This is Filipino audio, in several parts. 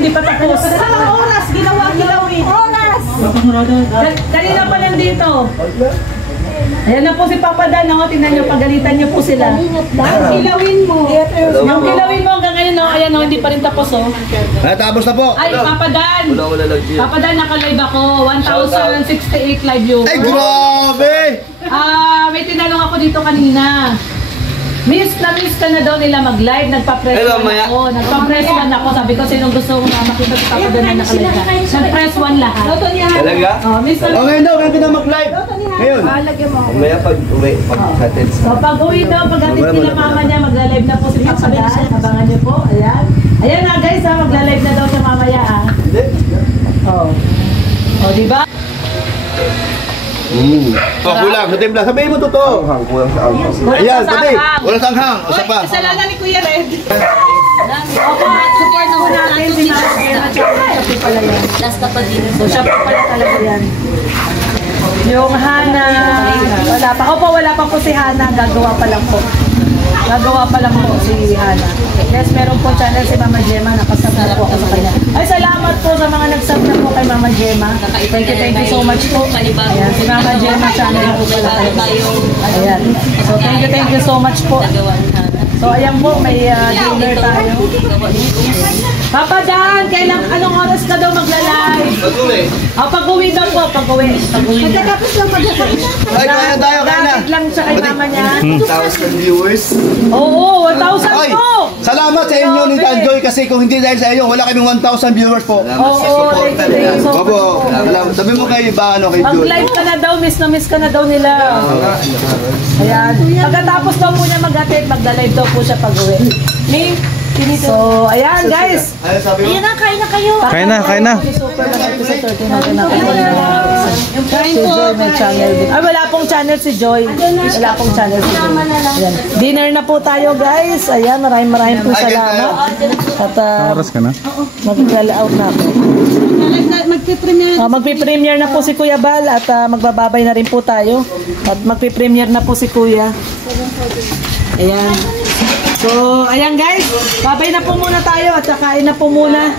Hindi pa tapos. Dalawang oras, ginawa-gilawin. Oras! Kanina pa lang dito. Ayan na po si Papa Dan, no? Tingnan nyo, pagalitan nyo po sila. Kilawin mo. Yung kilawin mo hanggang ngayon, no? Ayan, no? Hindi pa rin tapos, oh. Tapos na po. Ay, Papa Dan. Papa Dan, naka-live ako. 1,068 live views. Ay, grabe! May tinanong ako dito kanina. Miss ka na daw nila mag-live, nagpa-press one ako. Nagpa-press one ako. Sabi ko, sinong gusto ko nga makita si Papa Dan na naka-live ka. Nag-press one lahat. Talaga? Miss na Okay daw, kaya na mag-live. Ngayon. Mamaya pag-uwi, pag-hatid. So pag-uwi daw, pag-hatid nila mama niya, magla-live na po si Papa Dan. Abangan niyo po, ayan. Ayan na guys, magla-live na daw siya mamaya, diba? Kulang sa timpla. Sabihin mo totoo. Kulang sa anghang. Ayan, sabi. Wala sa anghang. O sa pa. Kasalanan ni Kuya Red. Opo, support na ho natin si Mama Gemma. Siya po pala yan. So siya po pala talaga yan. Yung Hana, wala pa. Opo, wala pa po si Hana. Gagawa pa lang po. Gagawa pa lang po si Hana. Yes, meron po channel si Mama Gemma. Nakasab na po ako sa kanya. Ay, salamat po sa mga nagsab na po kay Mama Gemma. Thank you so much po. Ayan, si Mama Gemma channel po pala tayo. Ayan. So, thank you so much po. So, ayan po, may dinner tayo. Papa Dan, anong oras ka daw magla-live? Pag-uwi. Pag-uwi daw po, pag-uwi. Pagkatapos lang mag-uwi. Ay, kaya tayo, kaya na. lang siya kay mama niya. 1,000 viewers. Oo, 1,000 po. Salamat sa inyo ni Tanjoy kasi kung hindi dahil sa inyo, wala kaming 1,000 viewers po. Oo, thank you so much Opo, po. sabi mo kay kay Joy. Mag-live ka na daw, miss ka na daw nila. Ayan. Pagkatapos daw po niya mag-atid, magla-live daw po siya pag-uwi. So, ayan guys. Ayan na, kain na kayo. Kain na. Super malapit sa 13 natin si Joy may channel din. Ay, wala pong channel si Joy. Wala pong channel si Joy. Ayan. Dinner na po tayo guys. Ayan, maraming po salamat. At oras ka na? mag-out na ako. Magpe-premiere na po si Kuya Bal at magbababay na rin po tayo. At magpe-premiere na po si Kuya. Ayan. So, ayan guys, babay na po muna tayo at kain na po muna.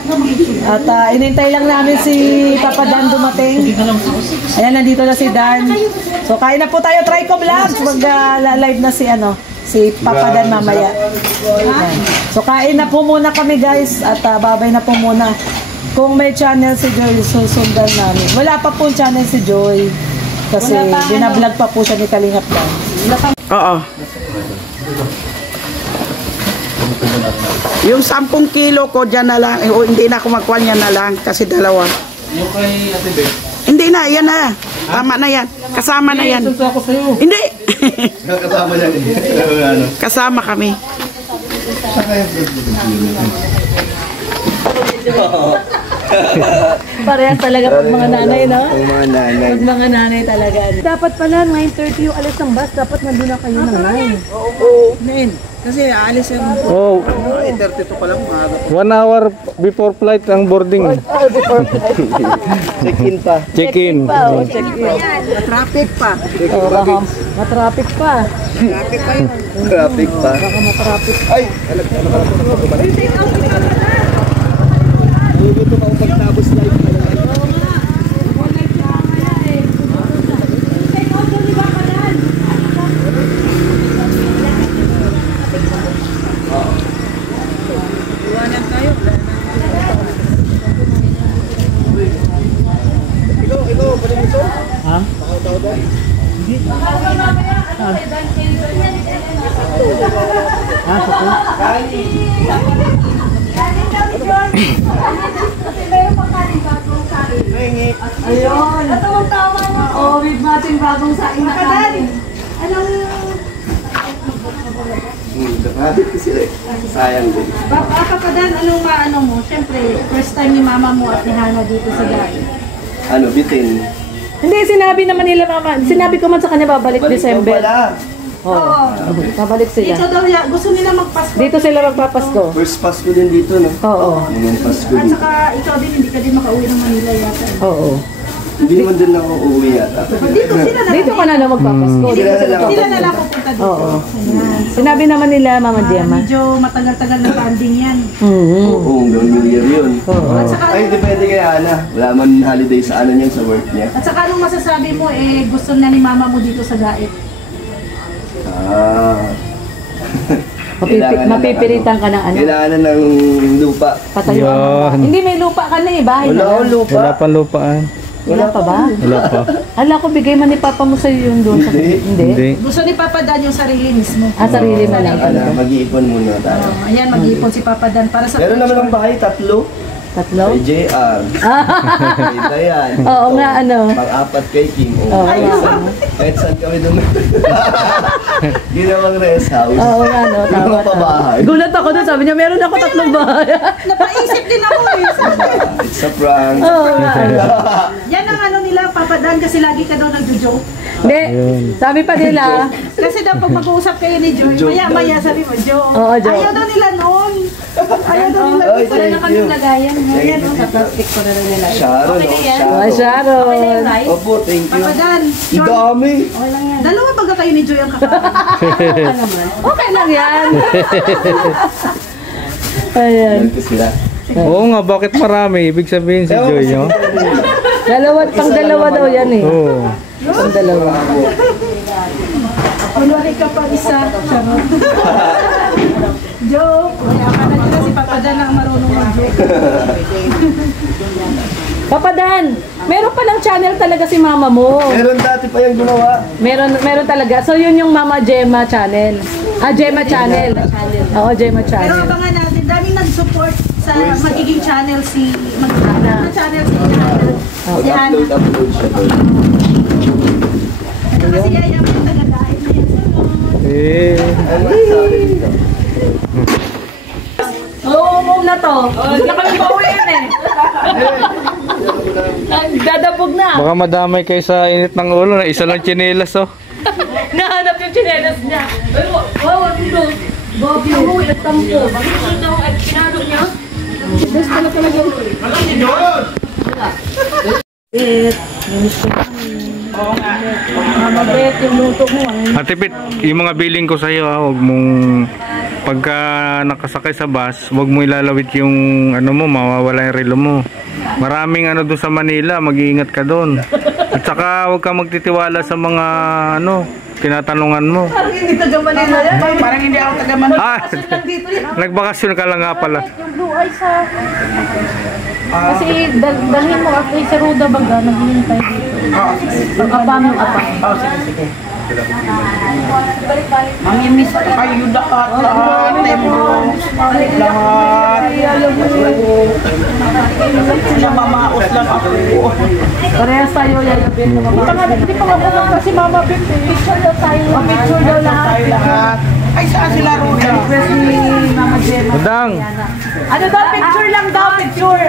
At inintay lang namin si Papa Dan dumating. Ayan, nandito na si Dan. So, kain na po tayo, Trico Vlogs. Mag-live na si Papa Dan mamaya. Ayan. So, kain na po muna kami guys at babay na po muna. Kung may channel si Joy, susundan namin. Wala pa po channel si Joy. Kasi binablog pa po siya ni Kalingap Dan. Oo. Yung 10 kilo ko dyan na lang, hindi na ako magkuhan yan na lang kasi dalawa. Yung kay Ate Beth? Hindi na, yan na. Tama na yan. Kasama na yan. Hindi. Kasama yan Kasama kami. Parehas talaga pag mga nanay, no? Ang mga nanay. Pag mga nanay talaga. Dapat pala 9:30 yung alis ng bus. Dapat nandun na kayo ng 9. Oo. 9. Kasi aalis yung... Oh, 32 pa lang. 1 hour before flight ang boarding. Check-in pa. Check-in. Traffic pa. Baka matraffic pa. Traffic pa. Baka matraffic. Ay! Alam ka ito pa pag tapos live pa lang. Ayun. Natawang-tawa na. Oh, may matching bagong saing na kanin. Anong... Nakadit ko sila. Sayang din. Papadan, anong maano mo? Siyempre, first time ni mama mo at ni Hana dito sa gari. Ano, bitin. Hindi, sinabi naman nila mama. Sinabi ko man sa kanya babalik December. Oo. Babalik sila. Dito daw, gusto nila magpasko. Dito sila magpapasko. First Pasko din dito, no? Oo. Yung Pasko At din. saka ikaw din, hindi ka din makauwi ng Manila yata. Oo. Hindi naman din ako uuwi yata. Dito ka na lang magpapasko. Sila na lang. Sila na lang pupunta dito. Oo. Sinabi naman nila, Mama Gemma. Medyo matagal-tagal na banding yan. Oo, New Year yun. At saka, Ay, depende kay Ana. Wala man holiday sa ano niyan, sa work niya. at saka anong masasabi mo, gusto na ni mama mo dito sa Daet? Kailangan na Mapipiritan ka ng ano? Kailangan na ng lupa. Patayo ang lupa. Hindi, may lupa ka na eh. Bahay Wala na akong lang. lupa. Wala pang lupaan. Wala pa ba? Wala pa. Ala ko, bigay man ni Papa mo sa'yo yun doon. Hindi. Hindi. Gusto ni Papa Dan yung sarili mismo. Sarili mo lang. Ano, mag-iipon muna tayo. Ayan, mag-iipon si Papa Dan para sa Meron naman ang bahay, 3. Tatlo? Kay JR. Kay Dayan. Oo nga, ano. Pang-apat kay King. Oo, Kahit saan kami doon. Ginawang rest house. Oo nga, no. Tama, Ginawang tama. pabahay. Gulat ako doon. Sabi niya, meron ako 3 bahay. Napaisip din ako eh. It's a prank. Oo nga, ano. Yan ang ano nila, Papa Dan, kasi lagi ka daw nagjo-joke. Hindi, sabi pa nila, Kasi daw pag mag-uusap kayo ni Joy, Joke maya-maya sabi mo, joke. Oo, joke. Ayaw daw nila noon. Ayaw daw nila. Ay, Gusto na thank kami you. lagayan. Ayan, Thank you. sa plastic ko na nila. Sharon, Okay na yan? oh, Sharon. Opo, thank you. Papa Dan, Ang dami. okay lang yan. Dalawa baga kayo ni Joy ang kakain. Okay lang yan. Ayan. Nagko sila. Oo nga, bakit marami? Ibig sabihin si Joy, no? Pang-dalawa daw yan eh. Oo. Pang-dalawa. Kunwari ka pa isa. Charot. Joke. Kaya akala nila si Papa Dan ang marunong mag-joke. Papa Dan, meron palang channel talaga si mama mo. Meron dati pa yung gumawa. Meron talaga. So yun yung Mama Gemma channel. Gemma channel. Oo, Gemma Pero channel. abangan natin, daming nag-support sa magiging channel si channel si Hana. Si Hana. Upload siya doon. Ito kasi yaya mo yung taga-dahil na yan. Eh. Ano sabi dito? Oo, na to. Hindi na kami pauwiin eh. Dadabog na. Baka madamay kayo sa init ng ulo na isa lang tsinelas, oh. Nahanap yung chinelas niya. Pero, wow, ano doon? Bob yung huwi at tampo. Bakit ito daw at pinalo niya? Des pala talaga. Mabet yung luto mo. Ate Pit, yung mga billing ko sa'yo, huwag mong pagka nakasakay sa bus, huwag mo ilalawit yung ano mo, mawawala yung relo mo. Maraming ano doon sa Manila, mag-iingat ka doon. At saka huwag ka magtitiwala sa mga ano, tinatanungan mo. Parang hindi taga Manila yan. Parang hindi ako taga Manila. Ah, nagbakasyon ka lang nga pala. Yung blue eyes ha. Kasi dalhin mo ako sa Ruda Baga, naghihintay dito. Pag-apam yung apam. Oh, sige, sige. Mamimiss ko kayo lahat. Namamaos lang ako. Parehas tayo yayapin. Hindi pa nga kasi Mama Bim, picture daw tayo. Picture daw lahat. Tayo lahat. Ay, saan sila Ruda? Request ni Mama Gemma. Madang, Ano daw? Picture lang daw, picture.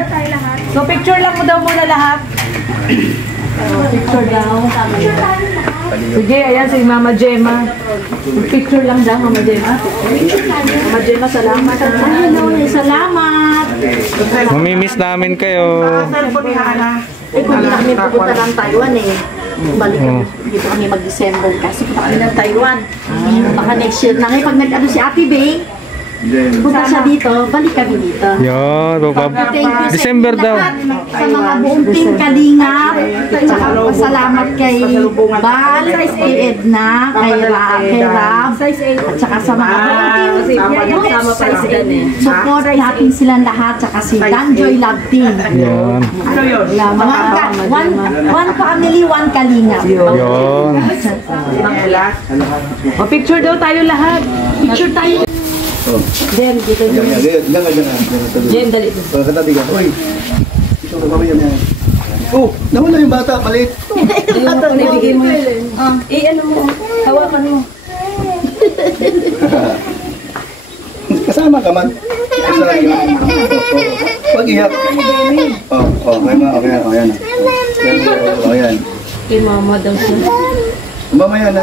So picture lang mo daw muna lahat. Picture daw. Sige, ayan si Mama Gemma. Picture lang daw, Mama Gemma. Mama Gemma, salamat. Hello, salamat. mamimiss namin kayo. Cellphone ni Hana. Kung hindi na kami pupunta ng Taiwan eh. Balik kami, dito kami mag-December kasi punta kami ng Taiwan. Baka next year na ngayon, pag nag-ano si Ate Bing, punta siya dito, balik kami dito. Yun, Thank you sa December inyo daw. lahat, sa mga buong team Kalingap, tsaka pasalamat kay Bal, kay Edna, kay Rab, at saka sa mga buong team. Support natin silang lahat, tsaka si Danjoy Love Team. Yun. Ano yun? One family, one Kalingap. Yun. O, picture daw tayo lahat. Picture tayo. Jen, dito Yan, yun. yan. Jen, dali. Katabi ka. Uy. Ito na mamaya mo. Oh, nawala yung bata. Maliit. Ito, nabigay mo. Ano mo, hawakan mo. Kasama ka man. Pag iyak. Okay, okay, yan. Oh, yan. Kay Mama daw siya. Mamaya na.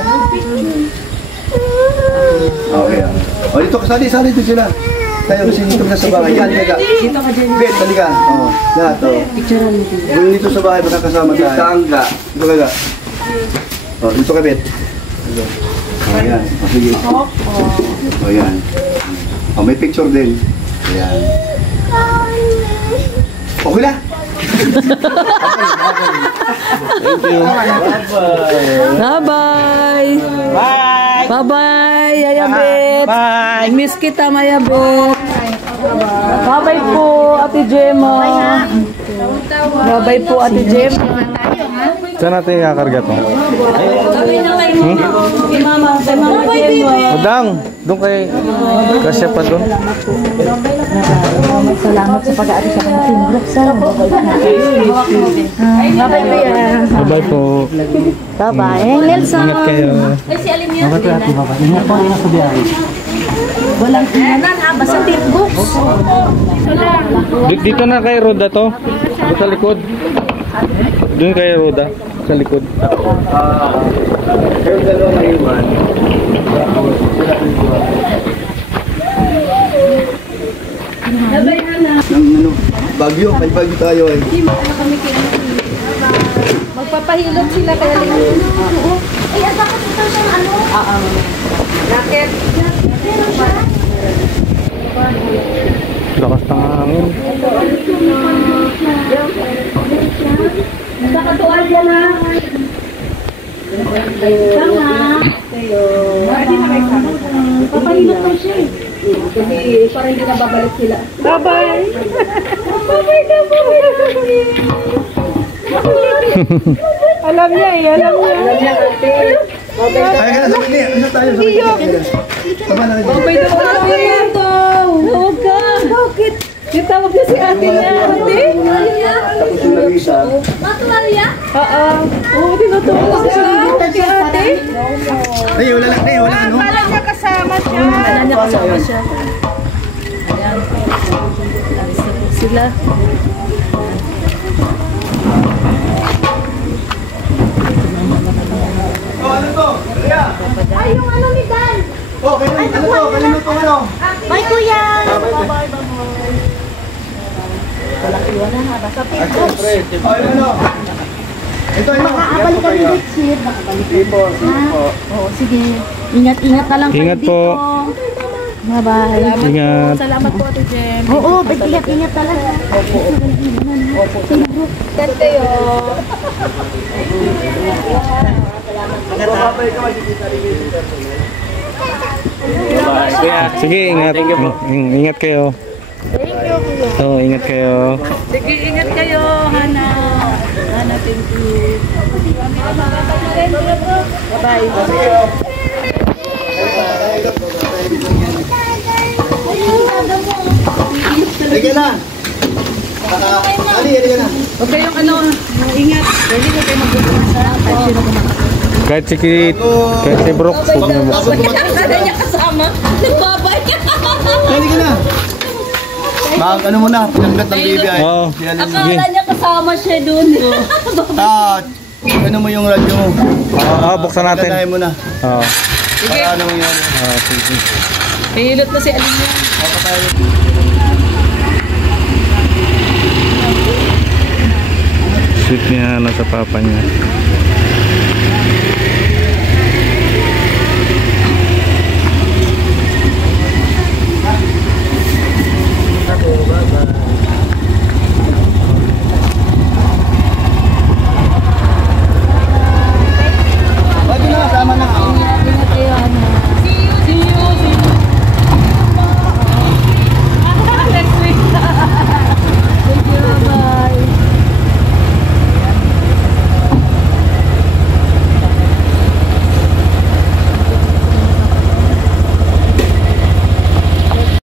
Okay. Oh, dito kasali din sila. tayo kasi dito na sa bahay. Yan, teka. Bet, halika. Oo, lahat, oo. Gawin dito sa bahay, magkakasama tayo. Tangga. Dito ka ga. Oo, dito ka, Bet. Dito. O, yan. O, sige. O, yan. O, may picture din. Ayan. Okay na. Bye-bye! Bye! Bye-bye, Yayabit! Bye! Miss kita, Mayabit! Bye-bye po, Ate Gemma! Bye-bye po, Ate Gemma! Saan natin ikakarga to? Kay Mama Gemma! Udang! Doon kay... Kasya pa doon. Salamat sa pag-aari sa kanyang tinulog sa bye-bye po yan. Bye-bye po. Bye-bye. Nelson. Ingat kayo. Walang inanan ha, basta tingbooks. Dito na kay Roda to. Doon sa likod. Doon kay Roda. Sa likod. Yung dalawa na iwan. Ano, bagyo, may bagyo tayo eh. Magpapahilot sila kaya Ay, ang bakit ito siyang ano? jacket. Lakas ng hangin. Nakatuwal yan ha. Tama. Papahilot lang siya eh. Kasi parang hindi na babalik sila. Bye-bye! Alam niya eh, alam niya. Kaya ka na sa pili. Ano tayo sa pili? Tama na rin. Bye daw ka namin to. Huwag ka. Bakit? Itawag na si ate niya. Ate? Tapos yung nag-isa. Oo. Oo, tinutulog siya. Si ate. Ay, wala lang. Ay, wala ano. Kala niya kasama siya. Kala niya kasama siya. Ayan. Sila. Oh, ano to? Ria. Ay, yung ano ni Dan. Oh, ano to? Kanino to ano? Bye, kuya. Oh, ano? Ito, ito. Makakabalik kami next year. Makabalik kami. Oo, sige. Ingat-ingat ka lang Ingat dito. po. Bye-bye. Ingat. Salamat po, Ate Jem. Oo, ingat-ingat talaga. Ingat kayo. Sige, ingat. Ingat kayo. Oo, ingat kayo. Sige, ingat kayo, Hana. Hana, thank you. Bye-bye. Halika na. Ali, halika na. Huwag kayong ano, ingat. Hindi ko kayo magbubusa. Kahit sino kumakasama. Kahit si Brooks, huwag niyo buksan. Kala niya kasama. Nagbabay. Halika na. Ano mo na, pinaglat ng baby ay. Oo. Sige. niya kasama siya dun. Ano mo yung radyo mo? Buksan natin. Ganahin mo na. Oo. Para ano yung Sige. Hilot na si Alin niya. Sweet niya nasa papa niya.